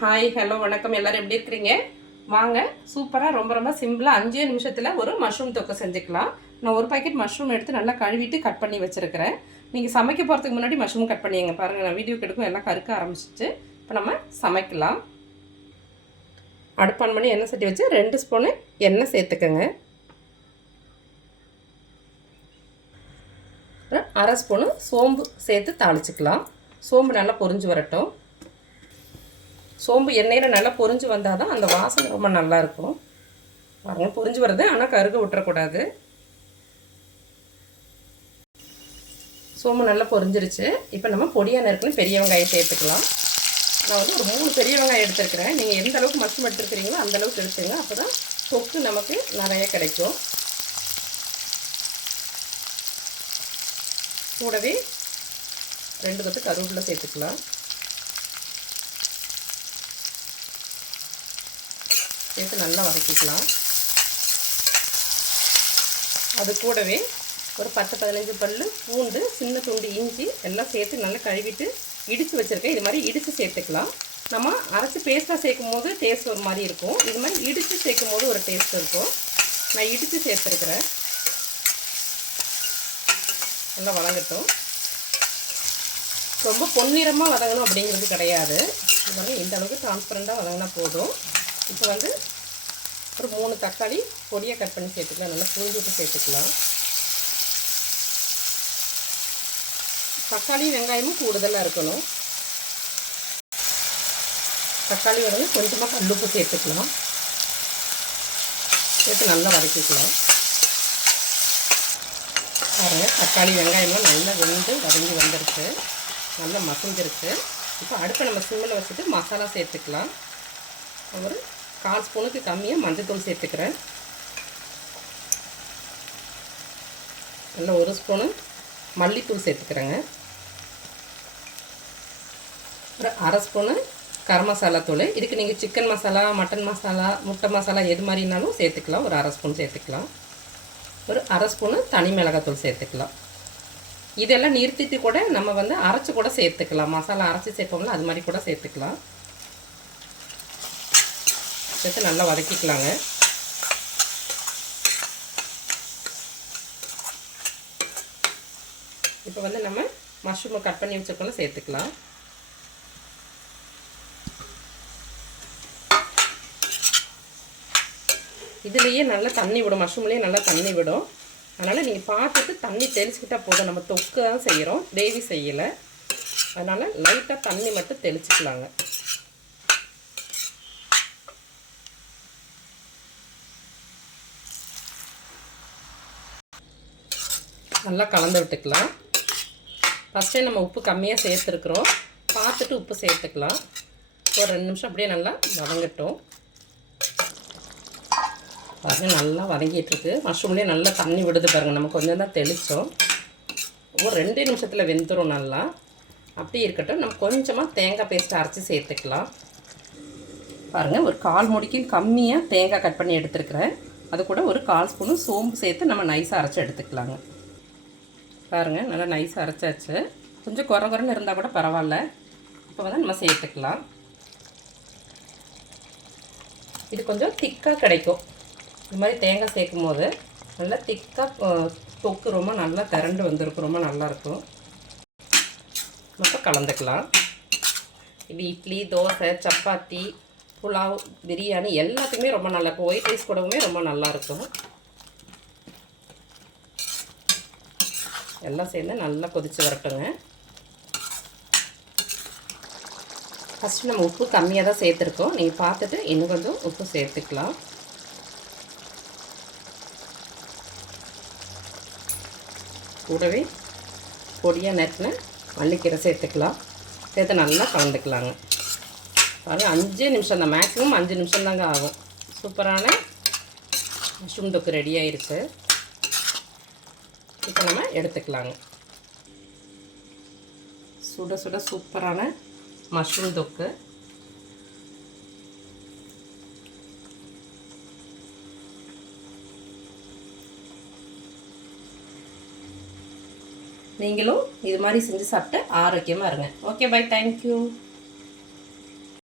Hi hello வணக்கம். எல்லோரும் எப்படி இருக்கிறீங்க? வாங்க சூப்பராக ரொம்ப சிம்பிளாக 5 நிமிஷத்தில் ஒரு மஷ்ரூம் தொக்கு செஞ்சுக்கலாம். நான் ஒரு பாக்கெட் மஷ்ரூம் எடுத்து நல்லா கழுவிட்டு கட் பண்ணி வச்சுருக்கிறேன். நீங்கள் சமைக்க போகிறதுக்கு முன்னாடி மஷ்ரூம் கட் பண்ணிங்க பாருங்கள். நான் வீடியோ எடுக்கும் எல்லாம் கருக்க ஆரம்பிச்சிச்சு. இப்போ நம்ம சமைக்கலாம். அடுப்பான் பண்ணி எண்ணெய் சட்டி வச்சு 2 ஸ்பூனு எண்ணெய் சேர்த்துக்கோங்க. 1/2 ஸ்பூனு சோம்பு சேர்த்து தாளிச்சிக்கலாம். சோம்பு நல்லா பொரிஞ்சு வரட்டும். சோம்பு எண்ணெயில் நல்லா பொரிஞ்சு வந்தால் தான் அந்த வாசனை ரொம்ப நல்லாயிருக்கும். பாருங்கள் பொரிஞ்சு வருது, ஆனால் கருக விட்டுறக்கூடாது. சோம்பு நல்லா பொரிஞ்சிருச்சு. இப்போ நம்ம பொடியாக நறுக்குன்னு பெரிய வெங்காயம் சேர்த்துக்கலாம். நான் வந்து ஒரு 3 பெரிய வெங்காயம் எடுத்துருக்கிறேன். நீங்கள் எந்த அளவுக்கு மஷ்ரூம் எடுத்துருக்கிறீங்களோ அந்தளவுக்கு எடுத்துங்க. அப்போ தான் தொக்கு நமக்கு நிறைய கிடைக்கும். கூடவே 2 கொத்து கருவேப்பிலை சேர்த்துக்கலாம். சேர்த்து நல்லா வதக்கிக்கலாம். அது கூடவே ஒரு 10-15 பல் பூண்டு, சின்ன துண்டு இஞ்சி எல்லாம் சேர்த்து நல்லா கழுவிட்டு இடித்து வச்சுருக்கேன். இது மாதிரி இடித்து சேர்த்துக்கலாம். நம்ம அரைச்சி பேஸ்ட்டாக சேர்க்கும் போது டேஸ்ட் ஒரு மாதிரி இருக்கும். இது மாதிரி இடித்து சேர்க்கும் போது ஒரு டேஸ்ட் இருக்கும். நான் இடித்து சேர்த்துருக்கிறேன். நல்லா வதங்கட்டும். ரொம்ப பொன்னிறமாக வதங்கணும் அப்படிங்கிறது கிடையாது. இது வந்து இந்த அளவுக்கு டிரான்ஸ்பரண்ட்டாக வதங்கினா போதும். இப்போ வந்து ஒரு 3 தக்காளி பொடியை கட் பண்ணி சேர்த்துக்கலாம். நல்லா புரிஞ்சு விட்டு சேர்த்துக்கலாம். தக்காளி வெங்காயமும் கூடுதலாக இருக்கணும். தக்காளி உடனே கொஞ்சமாக கல்லுப்பு சேர்த்துக்கலாம். சேர்த்து நல்லா வதக்கிக்கலாம். பாருங்கள் தக்காளி வெங்காயம்லாம் நல்லா வெந்து வதங்கி வந்துருக்கு. நல்லா மசிஞ்சிருக்கு. இப்போ அடுப்பை நம்ம சிம்மில் வச்சுட்டு மசாலா சேர்த்துக்கலாம். ஒரு 1/4 ஸ்பூனுக்கு கம்மியாக மஞ்சள்தூள் சேர்த்துக்கிறேன். நல்லா 1 ஸ்பூனு மல்லித்தூள் சேர்த்துக்கிறேங்க. ஒரு 1/2 ஸ்பூனு கரம் மசாலா தூள். இதுக்கு நீங்கள் சிக்கன் மசாலா, மட்டன் மசாலா, முட்டை மசாலா எது மாதிரினாலும் சேர்த்துக்கலாம். ஒரு 1/2 ஸ்பூன் சேர்த்துக்கலாம். ஒரு 1/2 ஸ்பூனு தனி மிளகாத்தூள் சேர்த்துக்கலாம். இதெல்லாம் நிறுத்திட்டு கூட நம்ம வந்து அரைச்சி கூட சேர்த்துக்கலாம். மசாலா அரைச்சி சேர்ப்போம்ல, அது மாதிரி கூட சேர்த்துக்கலாம். சேர்த்து நல்லா வதக்கிக்கலாங்க. இப்போ வந்து நம்ம மஷ்ரூமை கட் பண்ணி வச்சுக்கோல சேர்த்துக்கலாம். இதுலேயே நல்லா தண்ணி விடும். மஷ்ரூம்லேயே நல்லா தண்ணி விடும். அதனால் நீங்கள் பார்த்துட்டு தண்ணி தெளிச்சுக்கிட்டால் போதும். நம்ம தொக்கு தான் செய்கிறோம், கிரேவி செய்யலை. அதனால் லைட்டாக தண்ணி மட்டும் தெளிச்சுக்கலாங்க. நல்லா கலந்து விட்டுக்கலாம். ஃபஸ்ட்டே நம்ம உப்பு கம்மியாக சேர்த்துருக்குறோம். பார்த்துட்டு உப்பு சேர்த்துக்கலாம். ஒரு 2 நிமிஷம் அப்படியே நல்லா வதங்கட்டும். பாருங்கள் நல்லா வதங்கிட்டுருக்கு. மஷ்ரூம்லேயே நல்லா தண்ணி விடுது பாருங்கள். நம்ம கொஞ்சம் தான் தெளித்தோம். ஒரு 2 நிமிஷத்தில் வெந்துடும் நல்லா. அப்படி இருக்கட்டும். நம்ம கொஞ்சமாக தேங்காய் பேஸ்ட்டு அரைச்சி சேர்த்துக்கலாம். பாருங்கள் ஒரு 1/4 மூடிக்கு கம்மியாக தேங்காய் கட் பண்ணி எடுத்துருக்கிறேன். அது கூட ஒரு 1/4 ஸ்பூனு சோம்பு சேர்த்து நம்ம நைஸாக அரைச்சி எடுத்துக்கலாங்க. பாருங்கள் நல்லா நைஸாக அரைச்சாச்சு. கொஞ்சம் குறன்னு இருந்தால் கூட பரவாயில்ல. இப்போ வந்து நம்ம சேர்த்துக்கலாம். இது கொஞ்சம் திக்காக கிடைக்கும். இது மாதிரி தேங்காய் சேர்க்கும் போது நல்லா திக்காக தொக்கு ரொம்ப நல்லா திரண்டு வந்திருக்கும். ரொம்ப நல்லாயிருக்கும். மட்டும் கலந்துக்கலாம். இது இட்லி, தோசை, சப்பாத்தி, புலாவ், பிரியாணி எல்லாத்துக்குமே ரொம்ப நல்லாயிருக்கும். ஒயிட் ரைஸ் கூடவுமே ரொம்ப நல்லாயிருக்கும். எல்லாம் சேர்ந்து நல்லா கொதித்து வரட்டுங்க. ஃபஸ்ட்டு நம்ம உப்பு கம்மியாக தான் சேர்த்துருக்கோம். நீங்கள் பார்த்துட்டு இன்னும் கொஞ்சம் உப்பு சேர்த்துக்கலாம். கூடவே பொடியாக நறுக்கின மல்லிக்கீரை சேர்த்துக்கலாம். சேர்த்து நல்லா கலந்துக்கலாங்க. பாருங்கள் 5 நிமிஷம் தான், மேக்ஸிமம் 5 நிமிஷம் தாங்க ஆகும். சூப்பரான மஷ்ரூம் தொக்கு ரெடி ஆயிடுச்சு. இப்போ நம்ம எடுத்துக்கலாங்க. சுட சுட சூப்பரான மஷ்ரூம் தொக்கு. நீங்களும் இது மாதிரி செஞ்சு சாப்பிட்டு ஆரோக்கியமாக இருங்க. Okay, bye, thank you.